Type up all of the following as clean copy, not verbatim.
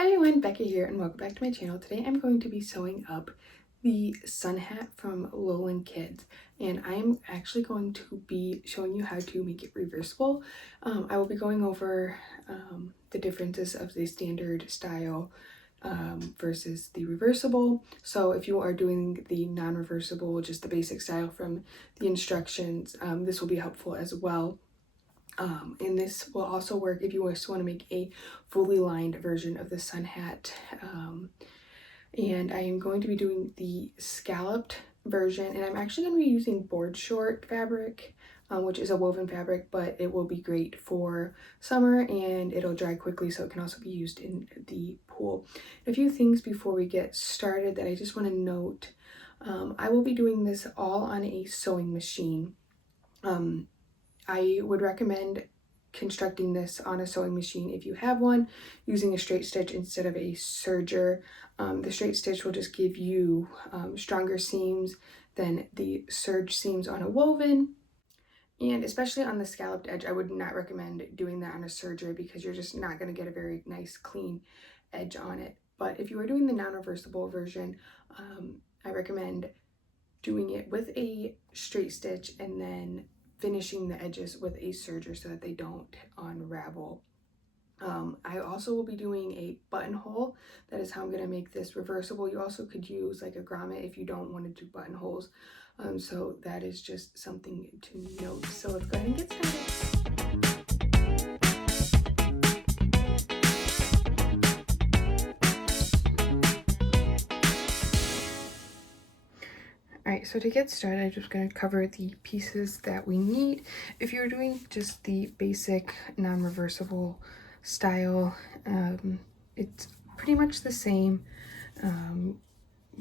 Hi everyone, Becca here and welcome back to my channel. Today I'm going to be sewing up the sun hat from Lowland Kids, and I'm actually going to be showing you how to make it reversible. I will be going over the differences of the standard style versus the reversible. So if you are doing the non-reversible, just the basic style from the instructions, this will be helpful as well. And this will also work if you just want to make a fully lined version of the sun hat. And I am going to be doing the scalloped version, and I'm actually going to be using board short fabric, which is a woven fabric, but it will be great for summer and it'll dry quickly, so it can also be used in the pool. A few things before we get started that I just want to note. I will be doing this all on a sewing machine. I would recommend constructing this on a sewing machine if you have one, using a straight stitch instead of a serger. The straight stitch will just give you stronger seams than the serge seams on a woven. And especially on the scalloped edge, I would not recommend doing that on a serger because you're just not going to get a very nice clean edge on it. But if you are doing the non-reversible version, I recommend doing it with a straight stitch and then finishing the edges with a serger so that they don't unravel. I also will be doing a buttonhole. That is how I'm going to make this reversible. You also could use like a grommet if you don't want to do buttonholes. So that is just something to note. So let's go ahead and get started. Alright, so to get started, I'm just going to cover the pieces that we need. If you're doing just the basic non-reversible style, it's pretty much the same.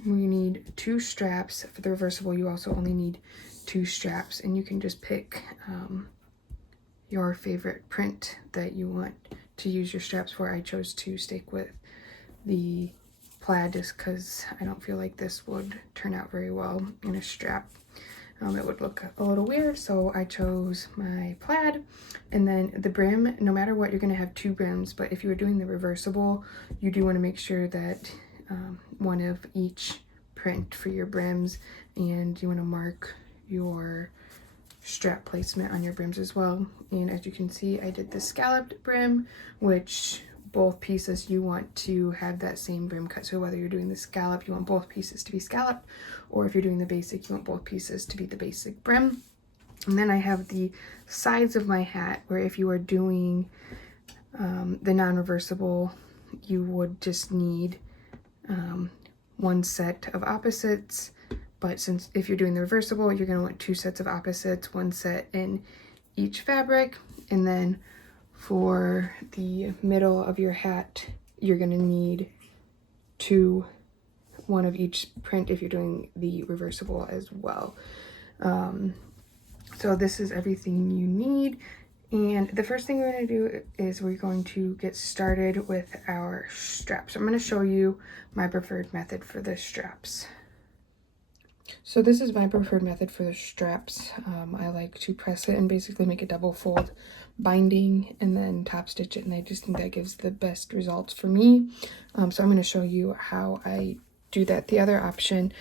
We need 2 straps. For the reversible, you also only need 2 straps, and you can just pick your favorite print that you want to use your straps for. I chose to stick with the plaid just because I don't feel like this would turn out very well in a strap. It would look a little weird, so I chose my plaid. And then the brim, no matter what, you're going to have 2 brims, but if you are doing the reversible, you do want to make sure that one of each print for your brims, and you want to mark your strap placement on your brims as well. And as you can see, I did the scalloped brim, which both pieces you want to have that same brim cut. So whether you're doing the scallop, you want both pieces to be scalloped, or if you're doing the basic, you want both pieces to be the basic brim. And then I have the sides of my hat, where if you are doing the non-reversible, you would just need 1 set of opposites. But since if you're doing the reversible, you're going to want 2 sets of opposites, 1 set in each fabric. And then for the middle of your hat, you're going to need 2, 1 of each print if you're doing the reversible as well. So this is everything you need. And the first thing we're going to do is we're going to get started with our straps. I'm going to show you my preferred method for the straps. So this is my preferred method for the straps. I like to press it and basically make a double fold binding and then top stitch it, and I just think that gives the best results for me. So I'm going to show you how I do that. The other option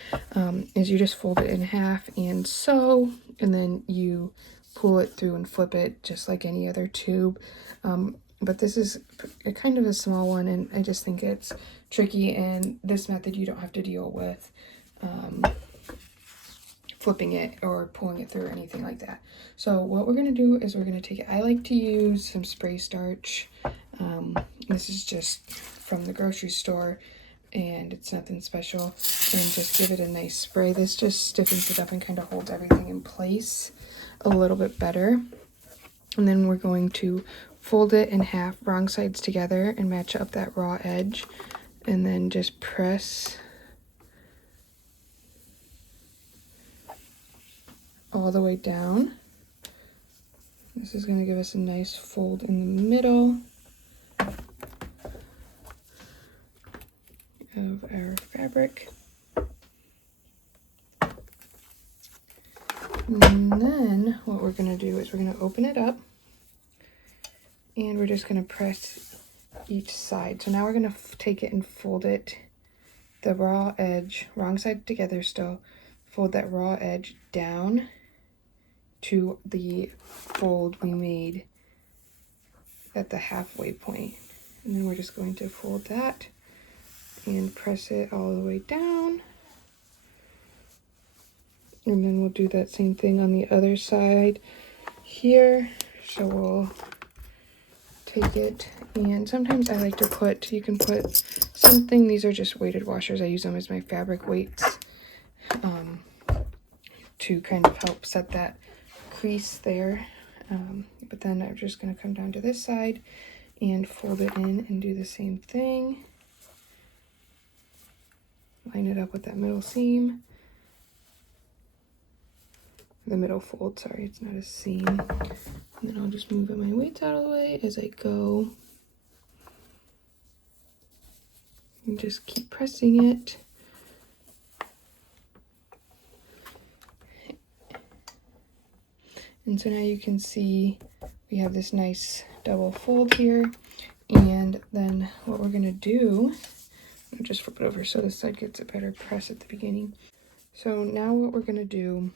is you just fold it in half and sew, and then you pull it through and flip it just like any other tube. But this is a kind of a small one, and I just think it's tricky, and this method you don't have to deal with flipping it or pulling it through or anything like that. So what we're going to do is we're going to take it. I like to use some spray starch. This is just from the grocery store, and it's nothing special. And just give it a nice spray. This just stiffens it up and kind of holds everything in place a little bit better. And then we're going to fold it in half, wrong sides together, and match up that raw edge, and then just press all the way down. This is going to give us a nice fold in the middle of our fabric. And then what we're going to do is we're going to open it up, and we're just going to press each side. So now we're going to take it and fold it, the raw edge, wrong side together still, fold that raw edge down to the fold we made at the halfway point. And then we're just going to fold that and press it all the way down. And then we'll do that same thing on the other side here. So we'll take it, and sometimes I like to put, you can put something, these are just weighted washers, I use them as my fabric weights to kind of help set that crease there. But then I'm just going to come down to this side and fold it in and do the same thing. Line it up with that middle seam. The middle fold, sorry, it's not a seam. And then I'll just move my weights out of the way as I go. And just keep pressing it. And so now you can see we have this nice double fold here. And then what we're gonna do, I'll just flip it over so this side gets a better press at the beginning. So now what we're gonna do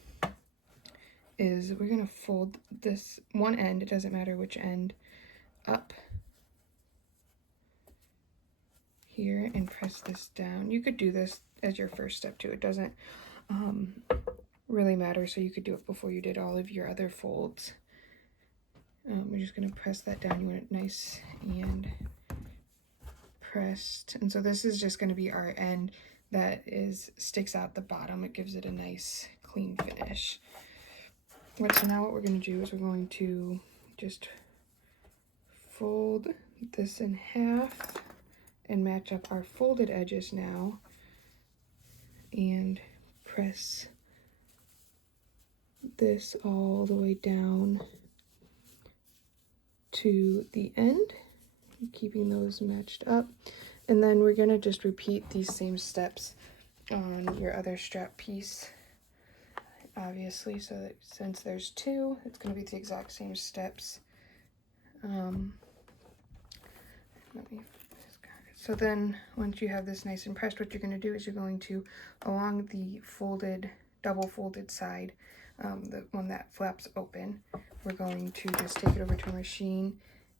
is we're gonna fold this one end, it doesn't matter which end, up here and press this down. You could do this as your first step too. It doesn't really matter, so you could do it before you did all of your other folds. We're just going to press that down. You want it nice and pressed. And so this is just going to be our end that sticks out the bottom. It gives it a nice clean finish. So now what we're going to do is we're going to just fold this in half and match up our folded edges now and press this all the way down to the end, keeping those matched up. And then we're going to just repeat these same steps on your other strap piece, obviously, so that since there's two, it's going to be the exact same steps. So then once you have this nice and pressed, what you're going to do is you're going to, along the folded, double folded side, the one that flaps open, we're going to just take it over to a machine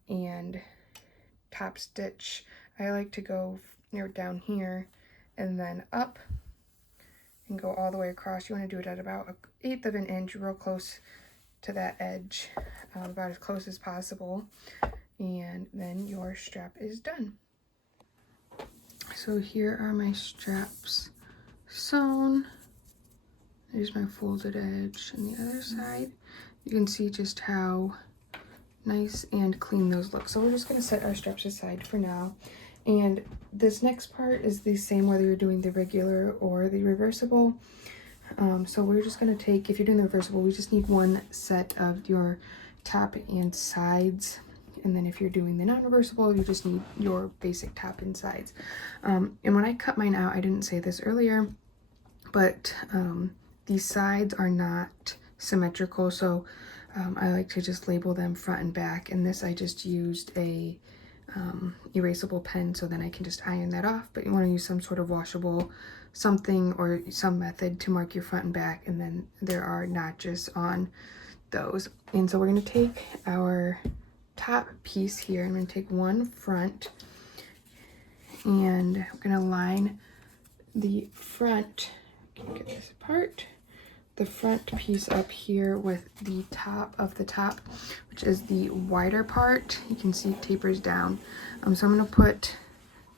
and top stitch. I like to go down here and then up and go all the way across. You want to do it at about 1/8 of an inch, real close to that edge, about as close as possible, and then your strap is done. So here are my straps sewn. There's my folded edge on the other side. You can see just how nice and clean those look. So we're just going to set our straps aside for now. And this next part is the same whether you're doing the regular or the reversible. So we're just going to take, if you're doing the reversible, we just need one set of your top and sides. And then if you're doing the non-reversible, you just need your basic top and sides. And when I cut mine out, I didn't say this earlier, but these sides are not symmetrical, so I like to just label them front and back. And this, I just used a erasable pen, so then I can just iron that off. But you want to use some sort of washable something or some method to mark your front and back, and then there are notches on those. And so we're going to take our top piece here. I'm going to take one front, and I'm going to line the front, get this apart, the front piece up here with the top of the top, which is the wider part. You can see it tapers down. So I'm going to put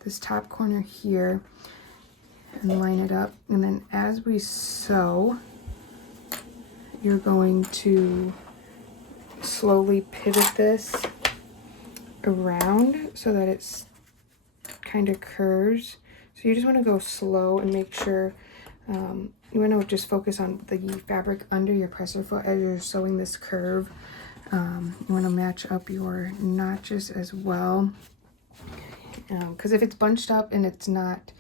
this top corner here and line it up, and then as we sew, you're going to slowly pivot this around so that it's kind of curves. So you just want to go slow and make sure you want to just focus on the fabric under your presser foot as you're sewing this curve. You want to match up your notches as well, because if it's bunched up and it's not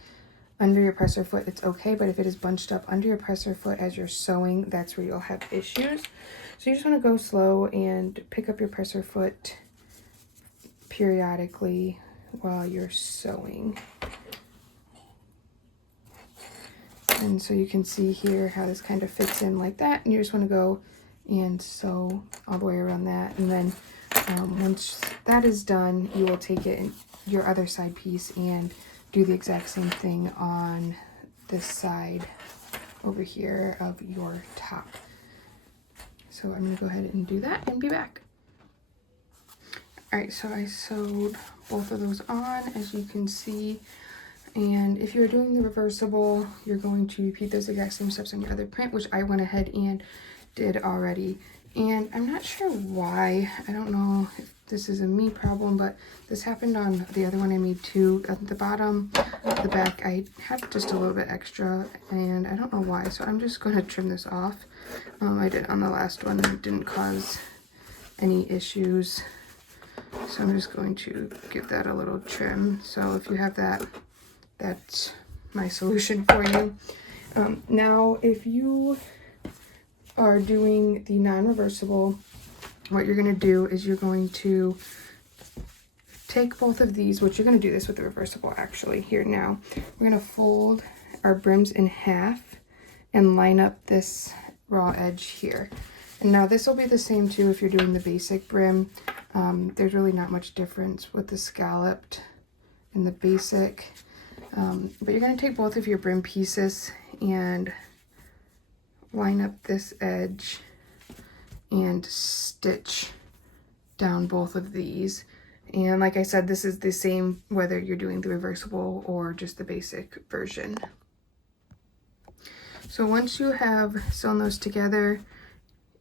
under your presser foot, it's okay, but if it is bunched up under your presser foot as you're sewing, that's where you'll have issues. So you just want to go slow and pick up your presser foot periodically while you're sewing. And so you can see here how this kind of fits in like that, and you just want to go and sew all the way around that. And then once that is done, you will take it in your other side piece and do the exact same thing on this side over here of your top. So I'm going to go ahead and do that and be back. Alright, so I sewed both of those on, as you can see. And if you're doing the reversible, you're going to repeat those exact same steps on your other print, which I went ahead and did already. And I'm not sure why. I don't know if this is a me problem, but this happened on the other one I made too. At the bottom, the back, I had just a little bit extra, and I don't know why. So I'm just going to trim this off. I did on the last one, and it didn't cause any issues. So I'm just going to give that a little trim. So if you have that, that's my solution for you. Now, if you are doing the non-reversible, what you're going to do is you're going to take both of these, which you're going to do this with the reversible actually here now. We're going to fold our brims in half and line up this raw edge here. And now this will be the same too if you're doing the basic brim. There's really not much difference with the scalloped and the basic. But you're going to take both of your brim pieces and line up this edge and stitch down both of these. And like I said, this is the same whether you're doing the reversible or just the basic version. So once you have sewn those together,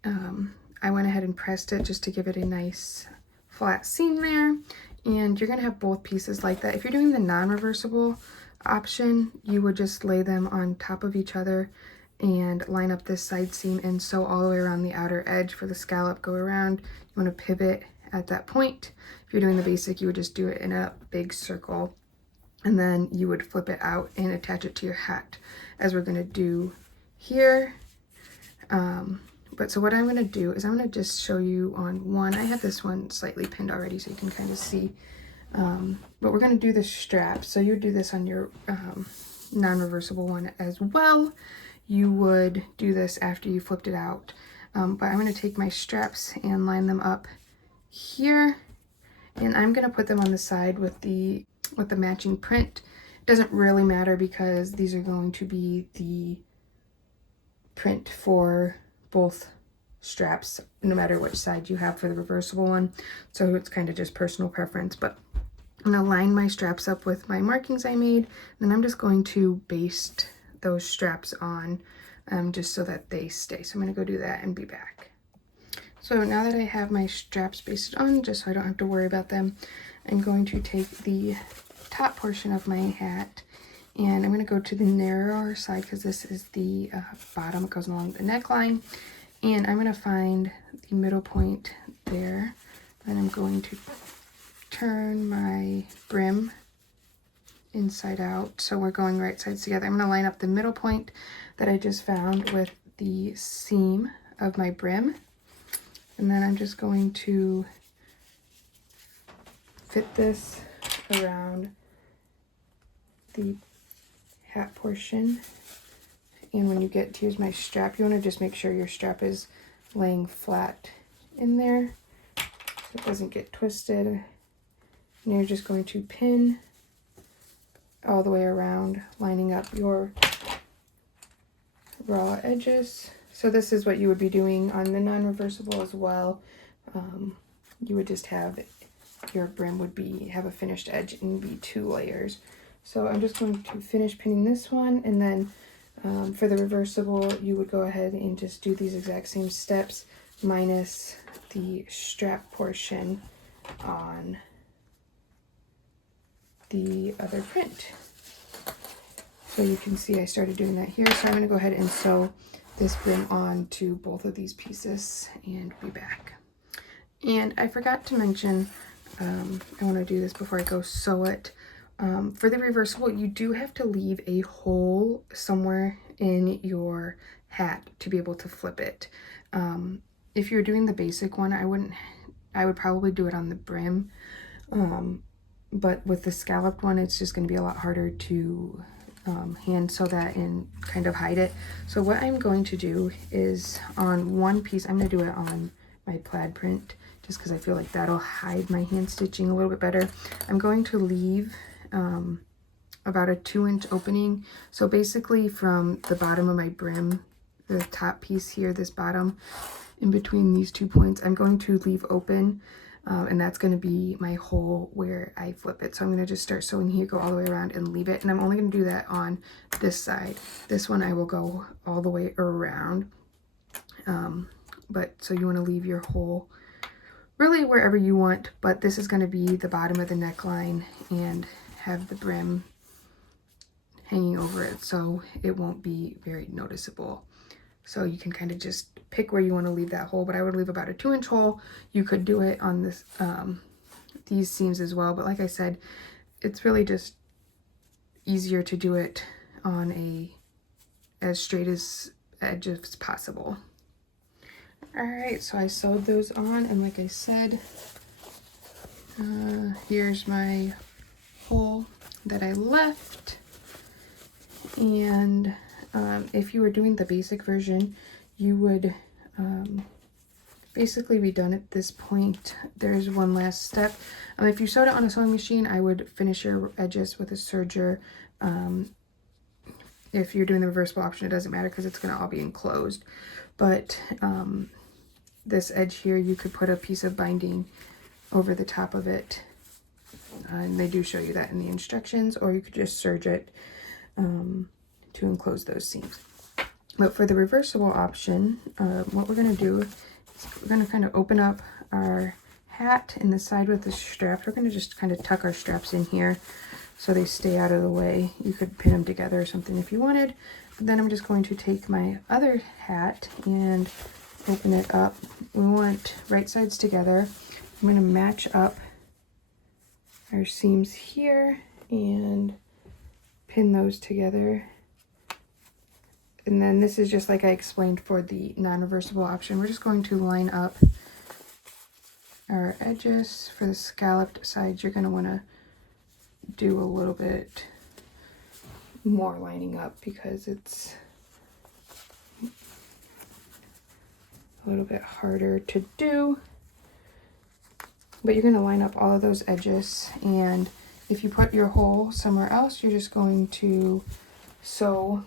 I went ahead and pressed it just to give it a nice flat seam there. And you're going to have both pieces like that. If you're doing the non-reversible option, you would just lay them on top of each other and line up this side seam and sew all the way around the outer edge for the scallop. Go around, you want to pivot at that point. If you're doing the basic, you would just do it in a big circle, and then you would flip it out and attach it to your hat, as we're going to do here. But so what I'm going to do is I'm going to just show you on one. I have this one slightly pinned already so you can kind of see. But we're going to do the strap. So you do this on your non-reversible one as well. You would do this after you flipped it out. But I'm going to take my straps and line them up here. And I'm going to put them on the side with the matching print. It doesn't really matter because these are going to be the print for both straps, no matter which side you have for the reversible one. So it's kind of just personal preference. But I'm going to line my straps up with my markings I made. And then I'm just going to baste those straps on just so that they stay. So I'm going to go do that and be back. So now that I have my straps basted on, just so I don't have to worry about them, I'm going to take the top portion of my hat and I'm going to go to the narrower side because this is the bottom. It goes along the neckline. And I'm going to find the middle point there. Then I'm going to turn my brim inside out. So we're going right sides together. I'm going to line up the middle point that I just found with the seam of my brim. And then I'm just going to fit this around the hat portion. And when you get to use my strap, you want to just make sure your strap is laying flat in there so it doesn't get twisted. And you're just going to pin all the way around, lining up your raw edges. So this is what you would be doing on the non-reversible as well. You would just have your brim would have a finished edge and be 2 layers. So I'm just going to finish pinning this one, and then for the reversible, you would go ahead and just do these exact same steps minus the strap portion on the other print. So you can see I started doing that here. So I'm going to go ahead and sew this brim on to both of these pieces and be back. And I forgot to mention, I want to do this before I go sew it. For the reversible, you do have to leave a hole somewhere in your hat to be able to flip it. If you're doing the basic one, I would probably do it on the brim. but with the scalloped one, it's just going to be a lot harder to hand sew that and kind of hide it. So what I'm going to do is on one piece, I'm going to do it on my plaid print just because I feel like that'll hide my hand stitching a little bit better. I'm going to leave about a 2-inch opening. So basically from the bottom of my brim, the top piece here, this bottom, in between these 2 points, I'm going to leave open. And that's going to be my hole where I flip it. So I'm going to just start sewing here, go all the way around and leave it. And I'm only going to do that on this side. This one I will go all the way around. But so you want to leave your hole really wherever you want, but this is going to be the bottom of the neckline and have the brim hanging over it, so it won't be very noticeable. So you can kind of just pick where you want to leave that hole, but I would leave about a 2-inch hole. You could do it on this these seams as well, but like I said, it's really just easier to do it on a as straight as edge as possible. All right, so I sewed those on, and like I said, here's my hole that I left. And if you were doing the basic version, you would basically be done at this point. There's one last step. If you sewed it on a sewing machine, I would finish your edges with a serger. If you're doing the reversible option, it doesn't matter because it's going to all be enclosed. But this edge here, you could put a piece of binding over the top of it. And they do show you that in the instructions, or you could just serge it to enclose those seams. But for the reversible option, what we're going to do is we're going to kind of open up our hat in the side with the straps. We're going to just kind of tuck our straps in here so they stay out of the way. You could pin them together or something if you wanted. But then I'm just going to take my other hat and open it up. We want right sides together. I'm going to match up our seams here and pin those together. And then this is just like I explained for the non-reversible option. We're just going to line up our edges. For the scalloped sides, you're going to want to do a little bit more lining up because it's a little bit harder to do. But you're going to line up all of those edges, and if you put your hole somewhere else, you're just going to sew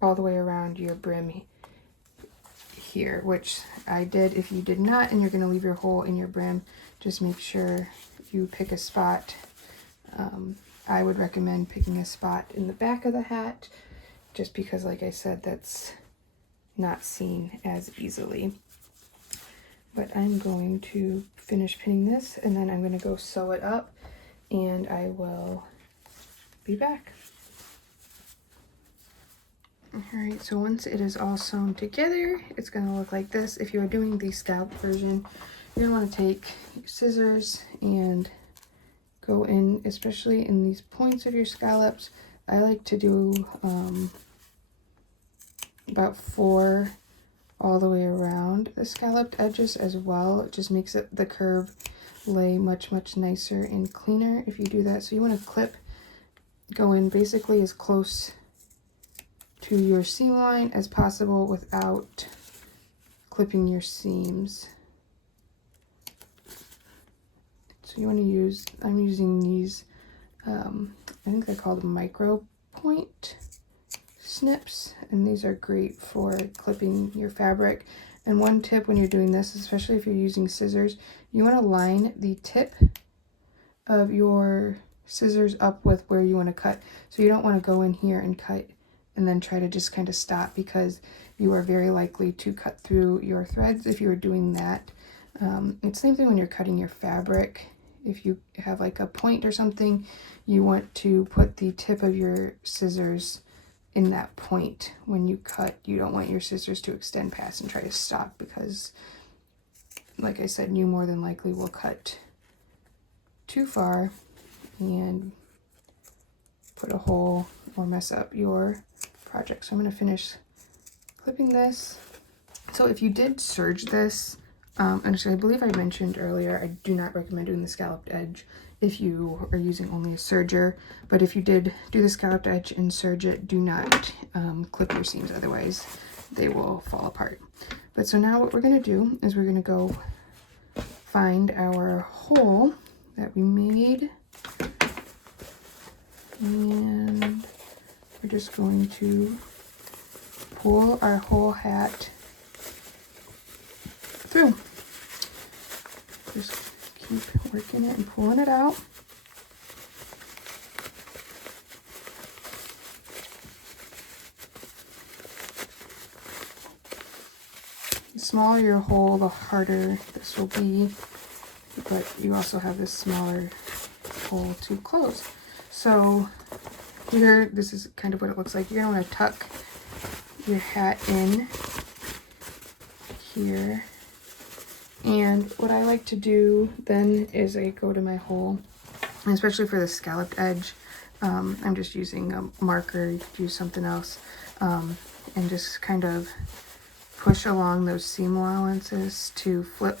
all the way around your brim here, which I did. If you did not and you're going to leave your hole in your brim, just make sure you pick a spot. I would recommend picking a spot in the back of the hat, just because, like I said, that's not seen as easily. But I'm going to finish pinning this, and then I'm going to go sew it up, and I will be back. Alright, so once it is all sewn together, it's going to look like this. If you are doing the scallop version, you're going to want to take your scissors and go in, especially in these points of your scallops. I like to do about 4 all the way around the scalloped edges as well. It just makes it the curve lay much nicer and cleaner if you do that. So you want to go in basically as close to your seam line as possible without clipping your seams. So you want to use, I'm using these, I think they're called micro point snips, and these are great for clipping your fabric. And one tip when you're doing this, especially if you're using scissors, you want to line the tip of your scissors up with where you want to cut. So you don't want to go in here and cut and then try to just kind of stop, because you are very likely to cut through your threads if you're doing that. It's the same thing when you're cutting your fabric. If you have like a point or something, you want to put the tip of your scissors in that point when you cut. You don't want your scissors to extend past and try to stop, because like I said, you more than likely will cut too far and put a hole or mess up your project. So I'm going to finish clipping this. So if you did serge this, and so I believe I mentioned earlier, I do not recommend doing the scalloped edge if you are using only a serger. But if you did do the scalloped edge and serge it, do not clip your seams, otherwise they will fall apart. But so now what we're going to do is we're going to go find our hole that we made, and we're just going to pull our whole hat through. Just keep working it and pulling it out. The smaller your hole, the harder this will be, but you also have this smaller hole to close. So here, this is kind of what it looks like. You're going to want to tuck your hat in here. And what I like to do then is I go to my hole, especially for the scalloped edge. I'm just using a marker, you could use something else, and just kind of push along those seam allowances to flip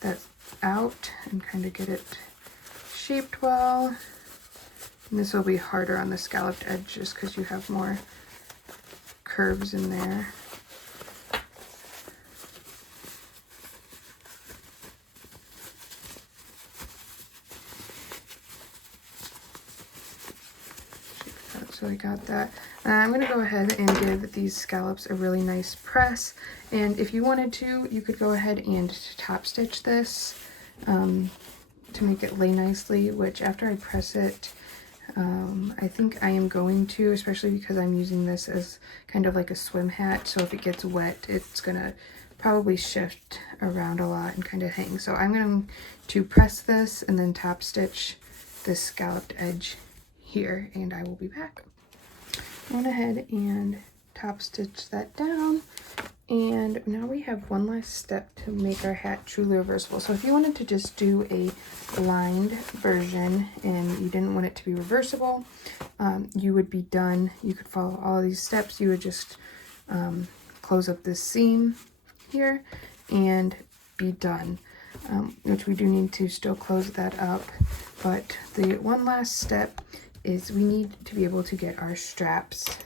that out and kind of get it shaped well. And this will be harder on the scalloped edge just because you have more curves in there. So I got that. I'm going to go ahead and give these scallops a really nice press, and if you wanted to, you could go ahead and top stitch this to make it lay nicely, which after I press it, I think I am going to, especially because I'm using this as kind of like a swim hat, so if it gets wet, it's going to probably shift around a lot and kind of hang. So I'm going to press this and then top stitch this scalloped edge here, and I will be back. I went ahead and top stitch that down, and now we have one last step to make our hat truly reversible. So if you wanted to just do a lined version and you didn't want it to be reversible, you would be done. You could follow all of these steps. You would just close up this seam here and be done, which we do need to still close that up. But the one last step is we need to be able to get our straps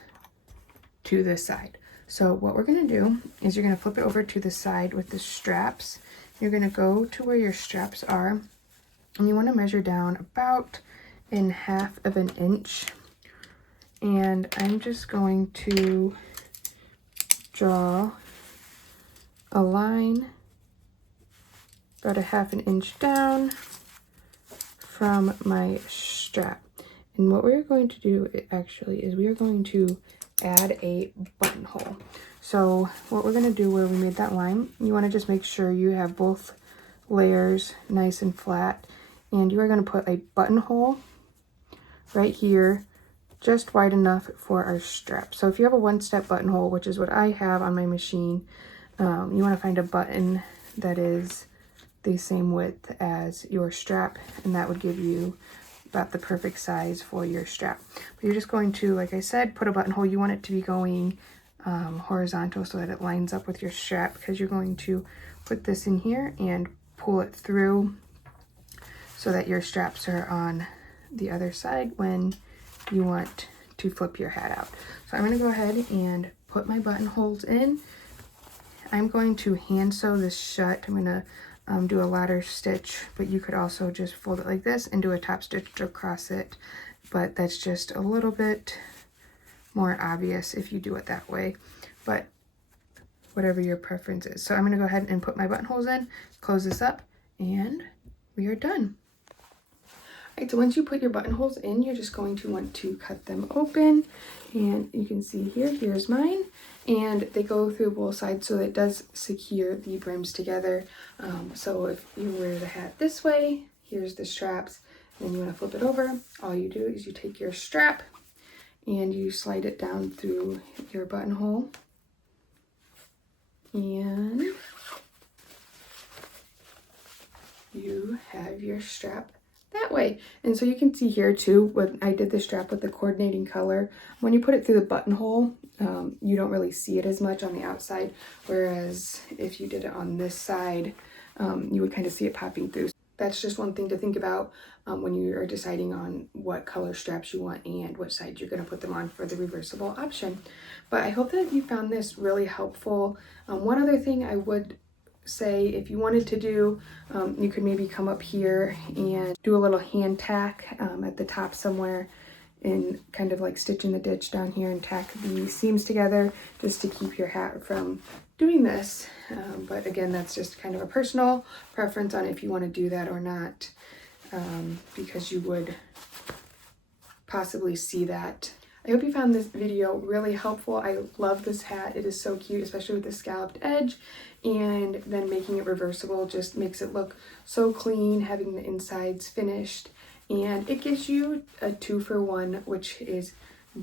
to this side. So what we're going to do is you're going to flip it over to the side with the straps. You're going to go to where your straps are, and you want to measure down about in 1/2 inch. And I'm just going to draw a line about 1/2 inch down from my strap. And what we're going to do actually is we are going to add a buttonhole. So what we're going to do where we made that line, you want to just make sure you have both layers nice and flat, and you are going to put a buttonhole right here, just wide enough for our strap. So if you have a one-step buttonhole, which is what I have on my machine, you want to find a button that is the same width as your strap, and that would give you about the perfect size for your strap. But you're just going to, like I said, put a buttonhole. You want it to be going horizontal so that it lines up with your strap, because you're going to put this in here and pull it through so that your straps are on the other side when you want to flip your hat out. So I'm going to go ahead and put my buttonholes in. I'm going to hand sew this shut. I'm going to do a ladder stitch, but you could also just fold it like this and do a top stitch across it, but that's just a little bit more obvious if you do it that way, but whatever your preference is. So I'm going to go ahead and put my buttonholes in, close this up, and we are done. All right, so once you put your buttonholes in, you're just going to want to cut them open, and you can see here's mine, and they go through both sides, so it does secure the brims together. So if you wear the hat this way, here's the straps, and you want to flip it over, all you do is you take your strap and you slide it down through your buttonhole, and you have your strap that way. And so you can see here too, when I did the strap with the coordinating color, when you put it through the buttonhole, you don't really see it as much on the outside, whereas if you did it on this side, you would kind of see it popping through. That's just one thing to think about when you are deciding on what color straps you want and which side you're going to put them on for the reversible option. But I hope that you found this really helpful. One other thing I would say, if you wanted to do, you could maybe come up here and do a little hand tack at the top somewhere, and kind of like stitch in the ditch down here and tack the seams together just to keep your hat from doing this. But again, that's just kind of a personal preference on if you want to do that or not, because you would possibly see that. I hope you found this video really helpful. I love this hat. It is so cute, especially with the scalloped edge, and then making it reversible just makes it look so clean, having the insides finished, and it gives you a 2-for-1, which is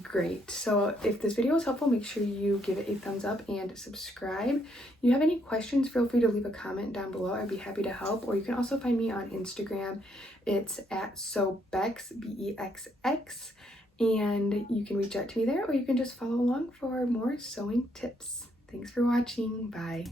great. So if this video was helpful, make sure you give it a thumbs up and subscribe. If you have any questions, feel free to leave a comment down below. I'd be happy to help. Or you can also find me on Instagram. It's at Sewbex, BEXX, and you can reach out to me there, or you can just follow along for more sewing tips. Thanks for watching. Bye.